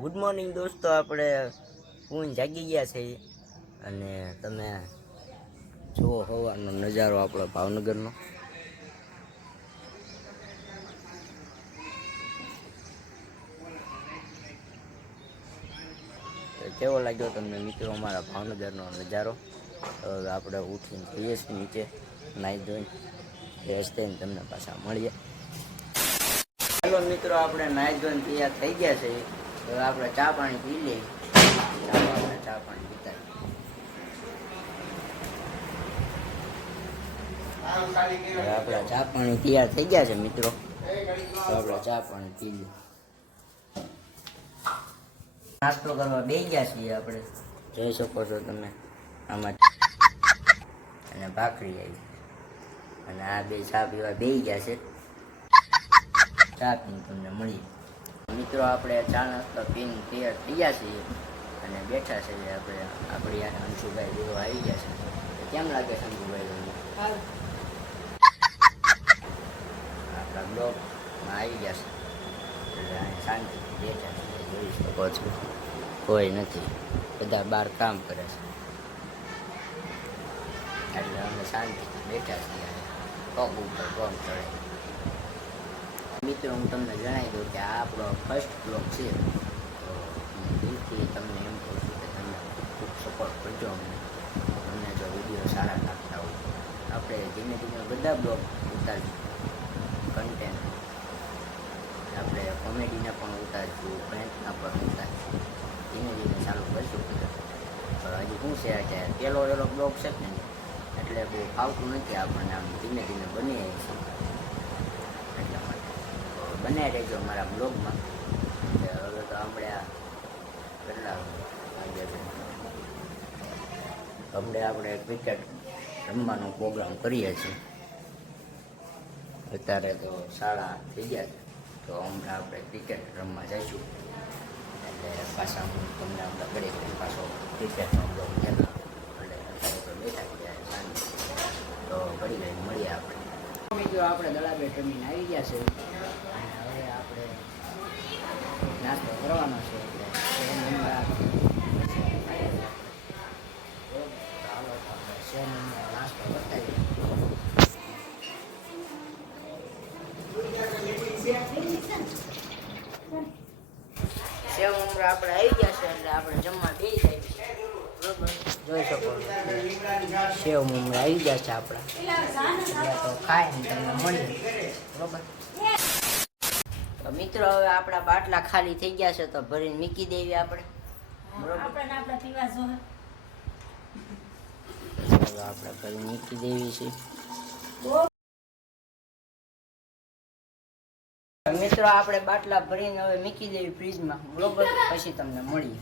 Good morning દોસ્તો, આપણે પૂન જાગી ગયા છે. અને તમે જુઓ હવાનો નજારો આપણો ભાવનગરનો. કેવો લાગ્યો તમને મિત્રો અમારા ભાવનગરનો નજારો? હવે આપણે ઉઠીને જઈએ છીએ નીચે, નાહી ધોઈને ફ્રેશ થઈને તમને પાછા મળીએ. ચાલો મિત્રો, આપણે નાહી ધોઈને તૈયાર થઈ ગયા છે આપણે ચા પાણી પી લઈએ. ચા પાણી પીતા આપણા ચા પાણી તૈયાર થઈ ગયા છે, મિત્રો. તો આપણે ચા પાણી પી લઈએ. નાસ્તો કરવા બે ગયા છીએ આપણે. જોઈ શકો છો તમે, આમાં અને ભાખરી આવી. અને આ બે ચા પીવા બે ગયા છે. ચા પીને તમને મળીએ. મિત્રો આપણે ચા નાસ્તો પીન તૈયાર થઈ ગયા છીએ અને બેઠા છે આપણે આપણી યાર અંશુભાઈ દેવો આવી ગયા છે. કેમ લાગે છે અંશુભાઈ? તમને આપણા બ્લોગમાં આવી ગયા છે. એટલે શાંતિથી બેઠા છે. જોઈ શકો છો. કોઈ નથી. બધા બહાર કામ કરે છે. એટલે અમે શાંતિથી બેઠા છીએ. પગ ઉપર પગ ચડે? મિત્રો, હું તમને જણાવી દઉં કે આ આપણો ફર્સ્ટ બ્લોગ છે. તો દિલથી તમને એમ કહું છું કે તમે ખૂબ સપોર્ટ કરજો અમને. તમને જો વીડિયો સારા લાગતા હોય આપણે ધીમે ધીમે બધા બ્લોગ ઉતારશું. કન્ટેન્ટ આપણે કોમેડીના પણ ઉતારશું પ્રેન્ટના પણ ઉતારશું. ધીમે ધીમે ચાલુ કરશું પણ હજી શું છે કે પહેલો પહેલો બ્લોગ છે ને એટલે બહુ ફાવતું નથી આપણને આમ ધીમે ધીમે બની જાય છે. બને રહેજો મારા બ્લોગમાં. હવે તો આપણે આ કેટલા હમણાં આપણે ક્રિકેટ રમવાનો પ્રોગ્રામ કરીએ છીએ. અત્યારે તો શાળા થઈ ગયા છે. તો હમણાં આપણે ક્રિકેટ રમવા જઈશું. એટલે પાછા હું તમને આપણે ઘડી પાછો ક્રિકેટનો બ્લોગ દેખાડું એટલે બેઠા ગયા તો ઘડી ઘડી મળીએ આપણે. મિત્રો, આપણે દડાબે જમીન આવી ગયા છે અને હવે આપણે નાસ્તો કરવાનો છે એટલે સેવ મમરા પછી ખાઈએ છીએ. તો હાલો તો નાસ્તો મમરા આપણે આવી ગયા છે એટલે આપણે જમવા બે જાય બરોબર જોઈ શકો. સેવ મમરા આવી ગયા છે આપણા તો ખાય ને તમને મળીએ બરોબર તો મિત્રો હવે આપણા બાટલા ખાલી થઈ ગયા છે તો ભરીને મૂકી દેવી આપણે. આપણે આપણે પીવા જો. હવે આપણે ભરીને મૂકી દેવી છે. મિત્રો આપણે બાટલા ભરીને હવે મૂકી દેવી ફ્રીજમાં. બરોબર? પછી તમને મળીએ.